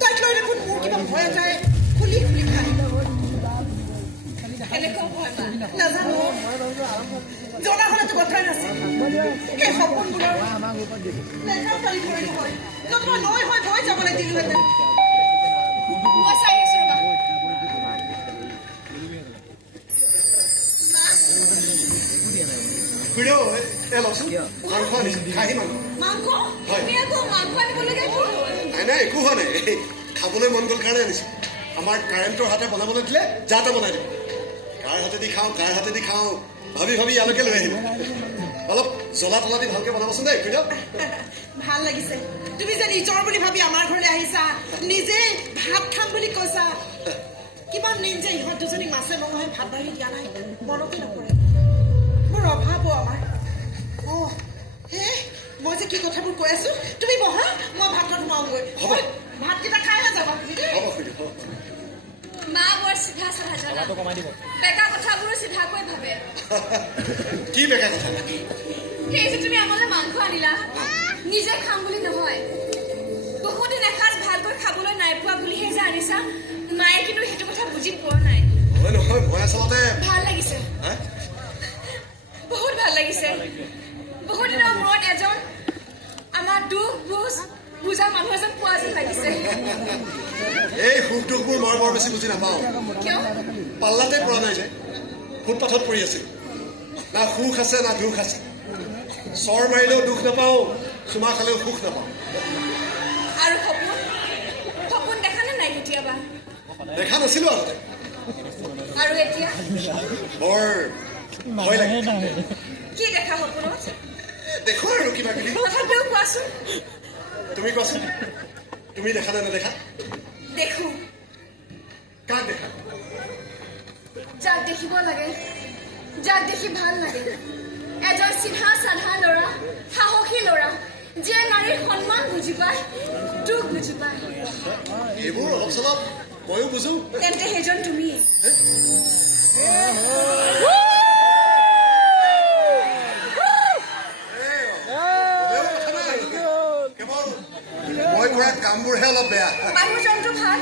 তাইক লৈ দেখোন মোৰ কিবা ভয় এটাই খুলি খুলি খায় এনেকুৱা ভয় মা নাজানো জনা হ'লেতো কথাই নাছিল সেই সপোনবোৰৰ লেখা পাৰি ধৰি নহয় নতুবা নৈ হৈ ভয় যাবলৈ দিলোহেঁতেন মই চাই আছোঁ ৰ'বা খুৰীদেউ এ লওকচোন মাংস আনিছোঁ খাহী মাংস মাংস হয়। তুমি আকৌ মাংস আনিবলগীয়া কি হ'ল নাই নাই একো হোৱা নাই এই খাবলৈ মন গ'ল কাৰণে আনিছোঁ আমাৰ কাৰেণ্টৰ হাতে বনাবলৈ দিলে যা তা বনাই দিম কাৰ হাতেদি খাওঁ ভাবি ভাবি ইয়ালৈকে লৈ আহিলোঁ অলপ জ্বলা তলা দি ভালকৈ বনাবচোন দেই খুৰীদেউ ভাল লাগিছে তুমি যে নিজৰ বুলি ভাবি আমাৰ ঘৰলৈ আহিছা নিজে ভাত খাম বুলি কৈছা কিমান দিন যে ইহঁত দুজনীক মাছে মঙহে ভাত বাঢ়ি দিয়া নাই মনতে নপৰে মোৰ অভাৱ আমাৰ হে মই যে কি কথাবোৰ কৈ আছো তুমি বহা মই ভাতত সোমাওঁগৈ ভাতকেইটা খাই নাযাবা তুমি দেই হ'ব খুৰীদেউ হ'ব মা বৰ চিধা চাধা জানা বেকা কথাবোৰো চিধাকৈ ভাবে কি বেকা কথা সেই যে তুমি আমালৈ মাংস আনিলা নিজে খাম বুলি নহয় বহুদিন এসাঁজ ভালকৈ খাবলৈ নাই পোৱা বুলিহে যে আনিছা মায়ে কিন্তু সেইটো কথা বুজি পোৱা নাই হয় নহয় মই আচলতে ভাল লাগিছে হা? বহুত ভাল লাগিছে বহুত দিনৰ মূৰত এজন আমাৰ দুখ বুজ বুজা মানুহ এজন পোৱা যেন লাগিছে এই সুখ দুখবোৰ মই বৰ বেছি বুজি নাপাওঁ কিয় পাল্লাতে পৰা নাই যে ফুটপাথত পৰি আছিল না সুখ আছে না দুখ আছে চৰ মাৰিলেও দুখ নাপাওঁ চুমা খালেও সুখ নাপাওঁ আৰু সপোন সপোন দেখা নে নাই কেতিয়াবা দেখা নাছিলোঁ আগতে আৰু এতিয়া বৰ ভয় লাগে কি দেখা সপোনত দেখো আৰু কিবা কিবি তথাপিও কোৱাচোন তুমি কোৱাচোন তুমি দেখা নে নেদেখা দেখো কাক দেখা যাক দেখিব লাগে যাক দেখি ভাল লাগে এজন চিধা চাধা ল'ৰা সাহসী ল'ৰা যিয়ে নাৰীৰ সন্মান বুজি পায় দুখ বুজি পায় এইবোৰ অলপ চলপ ময়ো বুজো তেন্তে সেইজন তুমিয়ে কেৱল মই কৰা কামবোৰহে অলপ বেয়া মানুহজনটো ভাল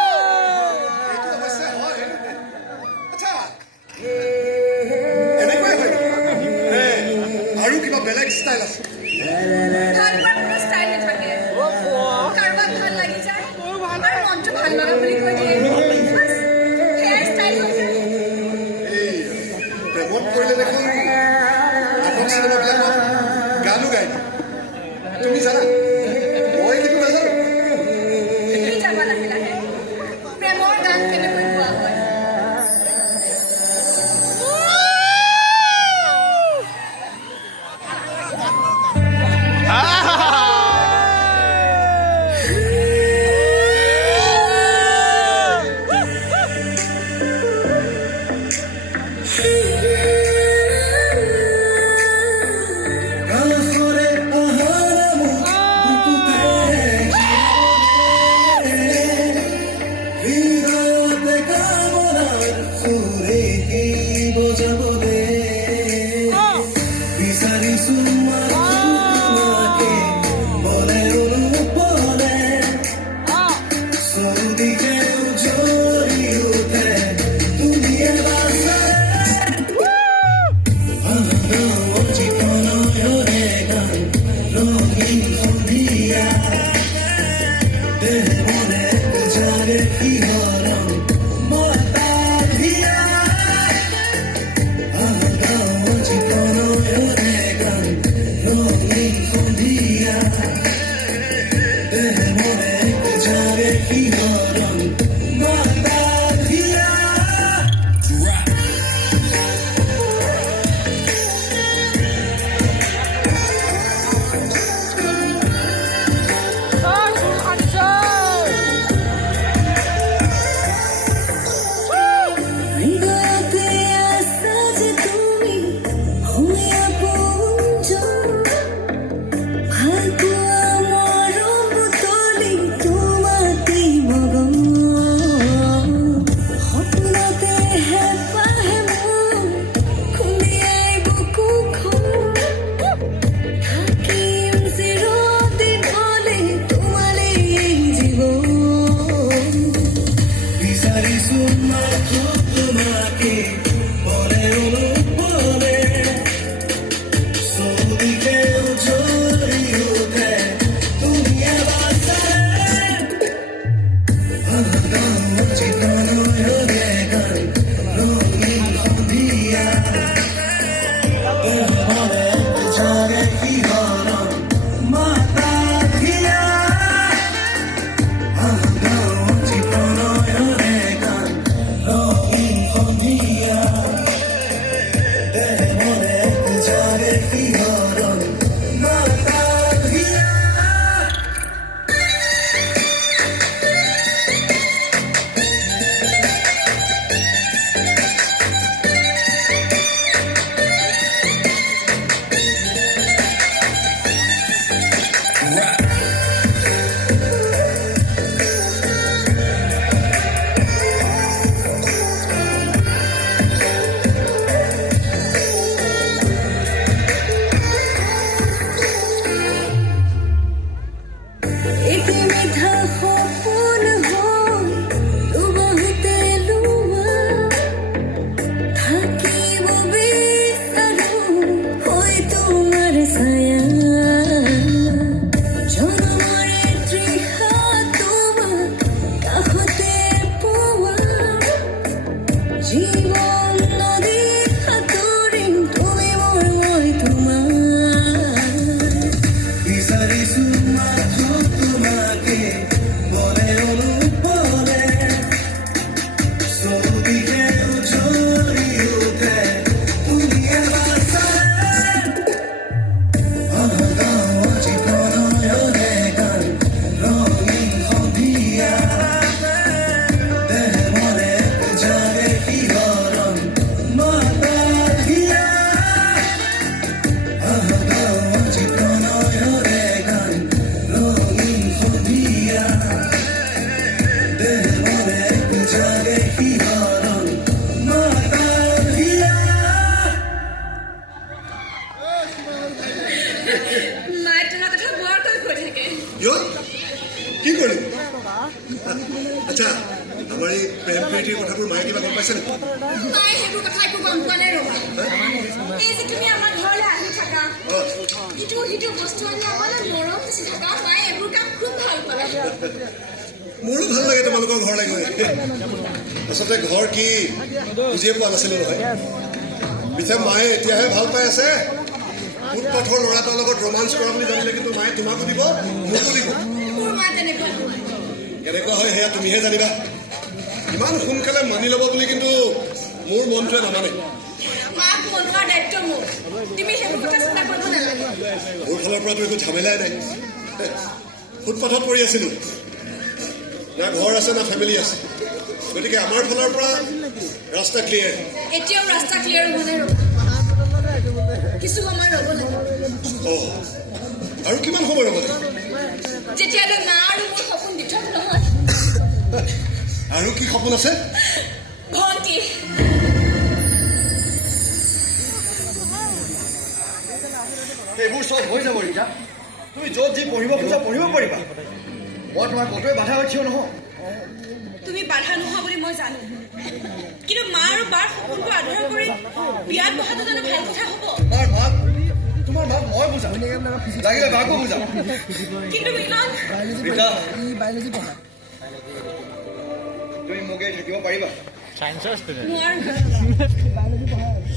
এইটো অৱশ্যে হয় আচ্ছা এনেকুৱাই হয় নে আৰু কিবা বেলেগ ষ্টাইল আছে ভাল পোৱাৰ কোনো ষ্টাইল নাথাকে কাৰোবাক ভাল লাগি যায় আৰু মনটো ভাল লগা বুলি কৈ দিয়ে সেয়াই ষ্টাইল হৈ যায় এই প্ৰেমত পৰিলে দেখোন মিঠা সপোন হয় বহুতে লোৱা থাকিব বিচাৰো হৈ তোমাৰ ছায়া জনমৰে তৃষা তোমাক কাষতে পোৱা জীৱন নদী সাঁতুৰিম তুমি মোৰ মই তোমাৰ বিচাৰিছো মাত্ৰ তোমাকে মনে অনুপলে ছবিকে উজ্বলি উঠে তুমি এবাৰ চালে অহগাঁও আজি প্ৰণয়ৰে গান ৰঙীন সন্ধিয়া দেহে মনে জাগে শিহৰণ মাতাহিয়া অহগাঁও আজি প্ৰণয়ৰে গান ৰঙীন সন্ধিয়া দেহে মনে জাগে শিহৰণ মাতাহিয়া মায়ে তোমাৰ কথা বৰকৈ কৈ থাকে কি কৰিম আচ্ছা আমাৰ এই প্ৰেম প্ৰীতিৰ কথাবোৰ মায়ে কিবা গম পাইছে নেকি মায়ে সেইবোৰ কথা একো গম পোৱা নাই ৰবা এই যে তুমি আমাৰ ঘৰলৈ আহি থাকা ইটো সিটো বস্তু আনি আমালৈ মৰম বেছি থাকা মায়ে এইবোৰ কাম খুব ভাল পায় মোৰো ভাল লাগে তোমালোকৰ ঘৰলৈ গৈ আচলতে ঘৰ কি বুজিয়ে পোৱা নাছিলো নহয় পিছে মায়ে এতিয়াহে ভাল পাই আছে ফুটপাথৰ ল'ৰাটোৰ লগত ৰোমাঞ্চ কৰা বুলি জানিলে কিন্তু মায়ে তোমাকো দিব মোকো দিব মোৰ মা তেনেকুৱা নহয় কেনেকুৱা হয় সেয়া তুমিহে জানিবা ইমান সোনকালে মানি ল'ব বুলি কিন্তু মোৰ মনটোৱে নামানে মাক মনোৱাৰ দায়িত্ব মোৰ তুমি সেইবোৰ কথা চিন্তা কৰিব নালাগে মোৰ ফালৰ পৰাতো একো ঝামেলাই নাই ফুটপাথত পৰি আছিলো না ঘৰ আছে না ফেমিলি আছে গতিকে আমাৰ ফালৰ পৰা ৰাস্তা ক্লিয়াৰ এতিয়াও ৰাস্তা ক্লিয়াৰ হোৱা নাই ৰবা কিছু সময় ৰ'ব লাগিব অঁ আৰু কিমান সময় ৰ'ব লাগিব যেতিয়ালৈ মা আৰু মোৰ সপোন দিঠক নহয় আৰু কি সপোন আছে ভণ্টি এইবোৰ চব হৈ যাব ৰীতা তুমি য'ত যি পঢ়িব খোজা পঢ়িব পাৰিবা মই তোমাৰ ক'তোৱে বাধা হৈ থিয় নহয় তুমি বাধা নোহোৱা বুলি মই জানো কিন্তু মা আৰু বাৰ সপোনটো আধাৰ কৰি বিয়াত বহাটো জানো ভাল কথা হ'ব তোমাৰ মাক মই বুজাম লাগিলে মাকো বুজাম কিন্তু মিলন ৰীতা তুমি মোক এই থাকিব পাৰিবা চাইন্সৰ ষ্টুডেণ্ট নোৱাৰো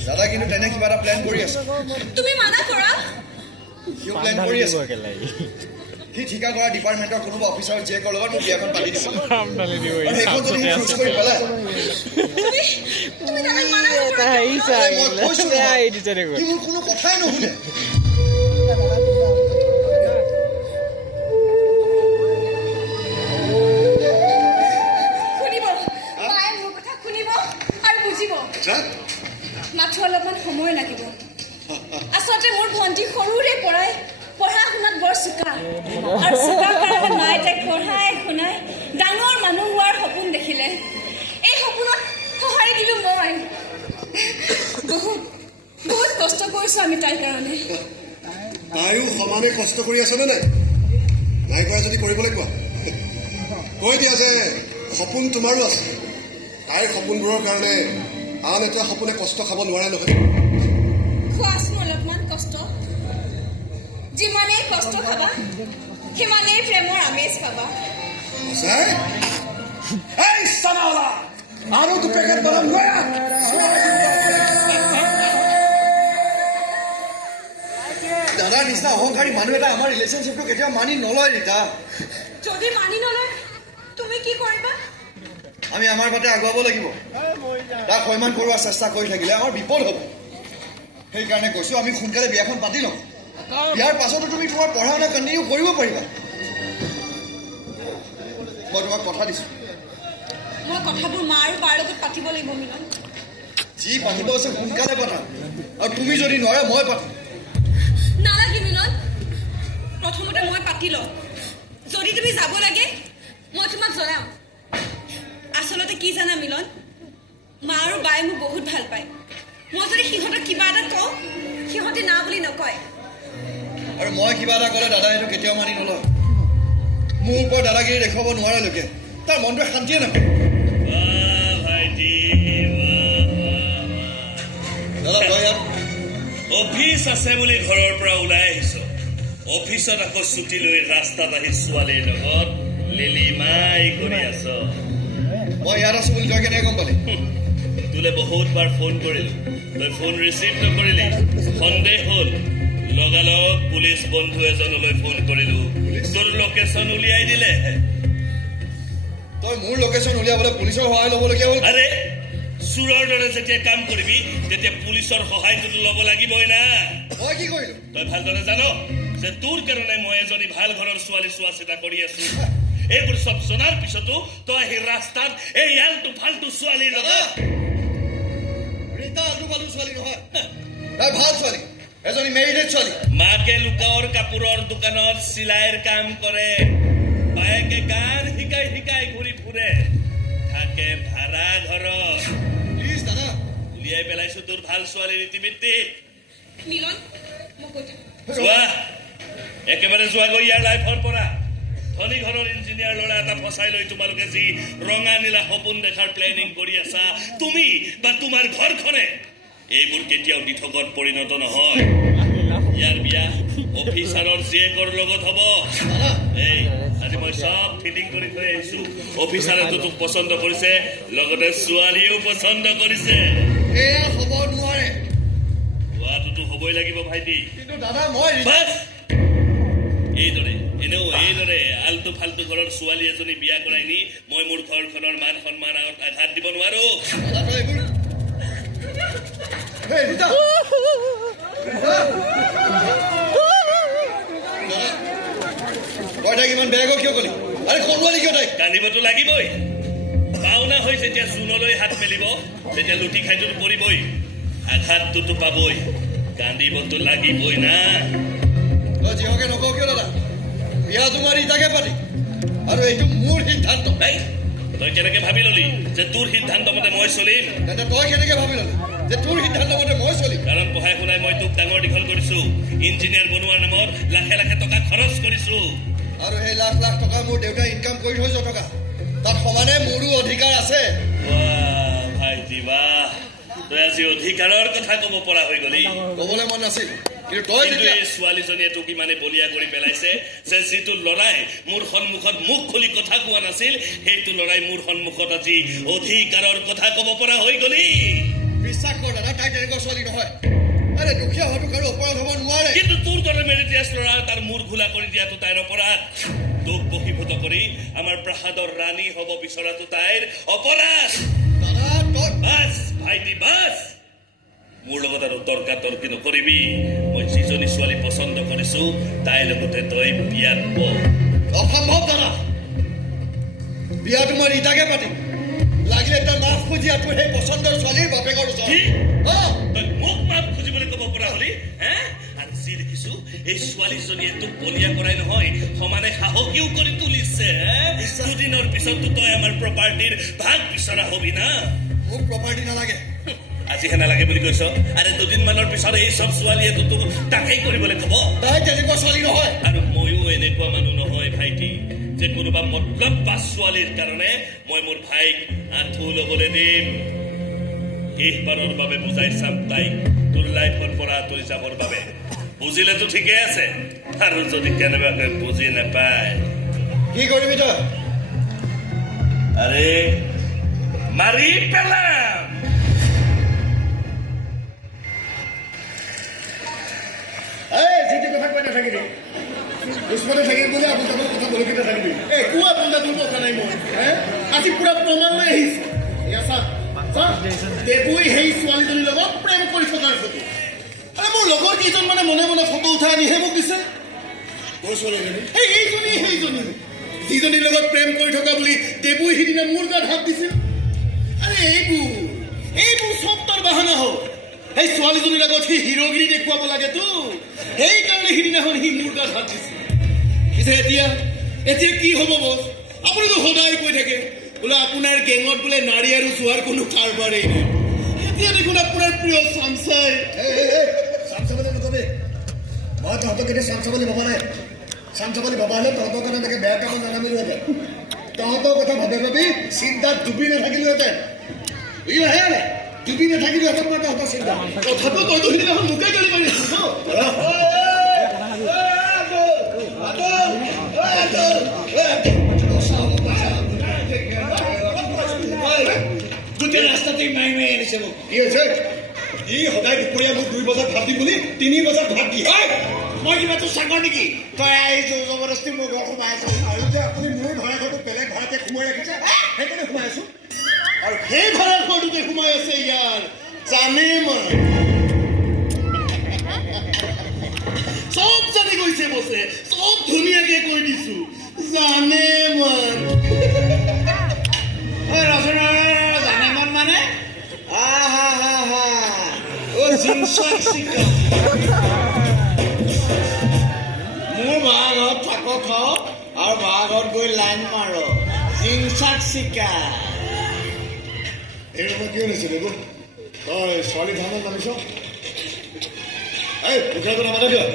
দাদা কিন্তু তেনে কিবা এটা প্লেন কৰি আছে তুমি মানা কৰা সিও প্লেন কৰি আছে সি ঠিকা কৰা ডিপাৰ্টমেণ্টৰ কোনোবা অফিচাৰ জীয়েকৰ লগত মোক বিয়াখন পাতি দিছে আৰু সেইখন যদি সি ফিক্স কৰি পেলায় তুমি তাকে মানা এটা আহিছা মই কৈছো নহয়, এই দিছে দেখোন সি মোৰ কোনো কথাই নুশুনে শুনিব মায়ে মোৰ কথা শুনিব আৰু বুজিব আচ্ছা মাথো অলপমান সময় লাগিব আচলতে মোৰ ভণ্টি সৰুৰে পৰাই পঢ়া শুনাত বৰ চোকা আৰু চোকা কাৰণে মায়ে তাইক পঢ়াই শুনাই ডাঙৰ মানুহ হোৱাৰ সপোন দেখিলে এই সপোনত সঁহাৰি দিলোঁ মই বহুত বহুত কষ্ট কৰিছোঁ আমি তাইৰ কাৰণে তাইও সমানে কষ্ট কৰি আছে নে নাই নাই কৰা যদি কৰিব লাগিব কৈ দিয়া যে সপোন তোমাৰো আছে তাইৰ সপোনবোৰৰ কাৰণে আন এটা সপোনে কষ্ট খাব নোৱাৰে নহয় খোৱাচোন অলপমান কষ্ট যিমানেই কষ্ট খাবা সিমানেই প্ৰেমৰ আমেজ পাবা সঁচাই এই চানাওয়ালা আৰু দু পেকেট বনাম লৈ আহ দাদাৰ নিচিনা অহংকাৰী মানুহ এটা আমাৰ ৰিলেশ্যনশ্বিপটো কেতিয়াও মানি নলয় ৰীতা যদি মানি নলয় তুমি কি কৰিবা আমি আমাৰ মতে আগুৱাব লাগিব তাক সন্মান কৰোৱাৰ চেষ্টা কৰি থাকিলে আমাৰ বিপদ হ'ব সেইকাৰণে কৈছোঁ আমি সোনকালে বিয়াখন পাতি লওঁ ইয়াৰ পাছতো তুমি তোমাৰ পঢ়া শুনা কণ্টিনিউ কৰিব পাৰিবা মই তোমাক কথা দিছোঁ মই কথাবোৰ মা আৰু বাৰ লগত পাতিব লাগিব মিলন যি পাতিব আছে সোনকালে পাতা আৰু তুমি যদি নোৱাৰা মই পাতিম নালাগে মিলন প্ৰথমতে মই পাতি লওঁ যদি তুমি যাব লাগে মই তোমাক জনাম আচলতে কি জানা মিলন মা আৰু বাই মোক বহুত ভাল পায় মই যদি সিহঁতক কিবা এটা কওঁ সিহঁতে না বুলি নকয় আৰু মই কিবা এটা ক'লে দাদাই এইটো কেতিয়াও মানি নলয় মোৰ ওপৰত দাদাগিৰি দেখুৱাব নোৱাৰালৈকে তাৰ মনটোৱে শান্তিয়ে নাপায় দাদা তই ইয়াত অফিচ আছে বুলি ঘৰৰ পৰা ওলাই আহিছ অফিচত আকৌ ছুটি লৈ ৰাস্তাত আহি ছোৱালীৰ লগত লিলিমাই কৰি আছ মই ইয়াত আছো বুলি তই কেনেকৈ গম পালি তোলে বহুতবাৰ ফোন কৰিলো তই ফোন ৰিচিভ নকৰিলি সন্দেহ হ'ল লগালগ পুলিচ বন্ধু এজনলৈ ফোন কৰিলো তোৰ লোকেশ্যন উলিয়াই দিলে তই মোৰ লোকেশ্যন উলিয়াবলৈ পুলিচৰ সহায় ল'বলগীয়া হ'ল আৰে চোৰৰ দৰে যেতিয়া কাম কৰিবি তেতিয়া পুলিচৰ সহায়টোতো ল'ব লাগিবই না মই কি কৰিলো তই ভালদৰে জান যে তোৰ কাৰণে মই এজনী ভাল ঘৰৰ ছোৱালী চোৱা চিতা কৰি আছো এইবোৰ চব জনাৰ পিছতো তই আহি ৰাস্তাত এই আলটু ফাল্টু ছোৱালীৰ লগত ৰীতা আলু বালু ছোৱালী নহয় তাই ভাল ছোৱালী এজনী মেৰিডেড ছোৱালী মাকে লোকৰ কাপোৰৰ দোকানত চিলাইৰ কাম কৰে বায়েকে গান শিকাই শিকাই ঘূৰি ফুৰে থাকে ভাড়া ঘৰত প্লিজ দাদা উলিয়াই পেলাইছো তোৰ ভাল ছোৱালীৰ ইতিমধ্যে মিলন মই কৈ থাকোঁ যোৱা একেবাৰে যোৱাগৈ ইয়াৰ লাইফৰ পৰা ধনী ঘৰৰ ইঞ্জিনিয়াৰ ল'ৰা এটা ফচাই লৈ তোমালোকে যি ৰঙা নীলা সপোন দেখাৰ প্লেনিং কৰি আছা তুমি বা তোমাৰ ঘৰখনে এইবোৰ কেতিয়াও দিঠকত পৰিণত নহয় ইয়াৰ বিয়া অফিচাৰৰ জীয়েকৰ লগত হ'ব এই আজি মই চব ফিটিং কৰি থৈ আহিছো অফিচাৰেতো তোক পচন্দ কৰিছে লগতে ছোৱালীয়েও পচন্দ কৰিছে এয়া হ'ব নোৱাৰে হোৱাটোতো হ'বই লাগিব ভাইটি কিন্তু দাদা মই বাছ এইদৰে আলটু ফাল্টু ঘৰৰ ছোৱালী এজনী বিয়া কৰাই নি মই মোৰ ঘৰখনৰ মান সন্মান আঘাত দিব নোৱাৰো দাদা তই এইবোৰ এই ৰীতা তই তাইক ইমান বেয়াকৈ কিয় কলি আৰে খৰুৱালি কিয় তাইক কান্দিবতো লাগিবই পাওনা হৈ যেতিয়া জোনলৈ হাত মেলিব তেতিয়া লুটি খাইটোতো পৰিবই আঘাতটোতো পাবই কান্দিবতো লাগিবই না তই যিহকে নকওঁ কিয় দাদা বিয়া তোমাৰ ৰীতাকে পাতি আৰু এইটো মোৰ সিদ্ধান্ত এই তই কেনেকে ভাবি ললি যে তোৰ সিদ্ধান্ত মতে মই চলিম তেন্তে তই কেনেকে ভাবি ললি যে তোৰ সিদ্ধান্ত মতে মই চলিম কাৰণ পঢ়াই শুনাই মই তোক ডাঙৰ দীঘল কৰিছো ইঞ্জিনিয়াৰ বনোৱাৰ নামত লাখে লাখে টকা খৰচ কৰিছো আৰু সেই লাখ লাখ টকা মোৰ দেউতাই ইনকাম কৰি থৈ যোৱা টকা তাত সমানে মোৰো অধিকাৰ আছে বাহ ভাইটি বাহ তই আজি অধিকাৰৰ কথা ক'ব পৰা হৈ গলি ক'বলৈ মন নাছিল কিন্তু তই কিন্তু যেতিয়া এই ছোৱালীজনীয়ে তোক ইমানে বলিয়া কৰি পেলাইছে যে যিটো ল'ৰাই মোৰ সন্মুখত মুখ খুলি কথা কোৱা নাছিল সেইটো ল'ৰাই মোৰ সন্মুখত আজি অধিকাৰৰ কথা ক'ব পৰা হৈ গলি বিশ্বাস কৰ দাদা তাই তেনেকুৱা ছোৱালী নহয় আৰে দুখীয়া হয়তো কাৰো অপৰাধ হ'ব নোৱাৰে কিন্তু তোৰ দৰে মেৰিটিয়াছ ল'ৰা তাৰ মূৰ ঘোলা কৰি দিয়াটো তাইৰ অপৰাধ তোক বশীভূত কৰি আমাৰ প্ৰাসাদৰ ৰাণী হ'ব বিচৰাটো তাইৰ অপৰাধ দাদা তই বাছ ভাইটি বাছ মোৰ লগত আৰু তৰ্কাতৰ্কি নকৰিবি মই যিজনী ছোৱালী পচন্দ কৰিছো তাইৰ লগতে তই বিয়াত প অসম্ভৱ দাদা বিয়া তোমাৰ ৰীতাকে পাতিম লাগিলে তাৰ মাফ খুজিয়াটো সেই পচন্দৰ ছোৱালীৰ বাপেকৰ ওচৰত কি? অঁ তই মোক মাপ খুজিবলৈ ক'ব পৰা হলি হে আৰু যি দেখিছো এই ছোৱালীজনীয়ে তোক বলিয়া কৰাই নহয় সমানে সাহসীও কৰি তুলিছে দুদিনৰ পিছততো তই আমাৰ প্ৰপাৰ্টিৰ ভাগ বিচৰা হবি না মোক প্ৰপাৰ্টি নালাগে আজিহে নালাগে বুলি কৈছ আৰে দুদিনমানৰ পিছত এই চব ছোৱালীয়ে তোক তাকেই কৰিবলৈ ক'ব তাই তেনেকুৱা ছোৱালী নহয় আৰু ময়ো এনেকুৱা মানুহ নহয় ভাইটি যে কোনোবা মতলব বা ছোৱালীৰ কাৰণে মই মোৰ ভাইক আঁঠু ল'বলৈ দিম শেষবাৰৰ বাবে বুজাই চাম তাইক তোৰ লাইফৰ পৰা আঁতৰি যাবৰ বাবে বুজিলেতো ঠিকেই আছে আৰু যদি কেনেবাকৈ বুজি নাপায় কি কৰিবি তই আৰে মাৰি পেলাম এই যিটি কথা কৈ নাথাকিবি দুশ্মনে থাকিব বুলি আপোনাৰ কথা বলকি নাথাকিবি একো আপোনাৰ তোৰ কথা নাই মই আজি পুৰা প্ৰমাণ লৈ আহিছোঁ এয়া চা দেবুই সেই ছোৱালীজনীৰ লগত প্ৰেম কৰি থকাৰ ফটো আৰে মোৰ লগৰ কেইজন মানে মনে মনে ফটো উঠাই আনিহে মোক দিছে এইজনী সেইজনী যিজনীৰ লগত প্ৰেম কৰি থকা বুলি দেবুই সিদিনা মোৰ গাত হাত দিছিল আৰে এইবোৰ চব তাৰ বাহানা হ'ল সেই ছোৱালীজনীৰ আগত সি হিৰগিৰি দেখুৱাব লাগেতো সেইকাৰণে সিদিনাখন সি মোৰ গাত হাত দিছিল পিছে এতিয়া কি হ'ব বছ আপুনিতো সদায় কৈ থাকে বোলে আপোনাৰ গেঙত বোলে নাৰী আৰু চোৱাৰ কোনো কাৰবাৰেই নাই এতিয়া দেখোন আপোনাৰ প্ৰিয় চামচাই চামচাবলৈ নকবি মই তহঁতক কেতিয়া চামচাবলৈ ভবা নাই চাঞ্চপালি ভাবা হ'লে তহঁতৰ কাৰণে এনেকৈ বেয়া কামত নানামিলোহেঁতেন তহঁতৰ কথা ভাবে ভাবি চিন্তাত ডুবি নাথাকিলোহেঁতেন বুজিলাহে নাই ডুবি নাথাকিলোহেঁতেন মই তহঁতৰ চিন্তা তথাপি তইতো সিদিনাখন মোকে গালি পাৰিছিস গোটেই ৰাস্তাতে মাৰি মাৰি আনিছে মোক কি হৈছে ই সদায় দুপৰীয়া মোক 2 বজাত ভাত দিম বুলি 3 বজাত ভাত দিয়ে মই কিবা তোৰ চাকৰ নেকি তই আহিছো জবৰদস্তি মোৰ ঘৰ সোমাই আছ আৰু যে আপুনি মোৰ ভাড়া ঘৰটো বেলেগ ভাড়াতে সোমাই ৰাখিছে সেইকাৰণে সোমাই আছো আৰু সেই ভাড়া ঘৰটোতে সোমাই আছে ইয়াৰ জানে মই চব জানি গৈছে বছে চব ধুনীয়াকে কৈ দিছো জানে মই ৰচনা জানে মন মানে মোৰ ভাড়াঘৰত থাক খাও আৰু ভাড়াঘৰত গৈ লাইন মাৰ জিংচাক চিকা এই ৰূপত কি হৈছে দেখো তই ছোৱালী ধানত নামিছ এই পুখুৰীটো নামাতে দিয়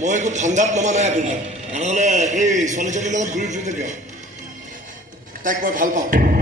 মই একো ঠাণ্ডাত নমা নাই আপোনাৰ নহ'লে এই ছোৱালীজনীৰ লগত ঘূৰি ফুৰিতে দিয় তাইক মই ভাল পাওঁ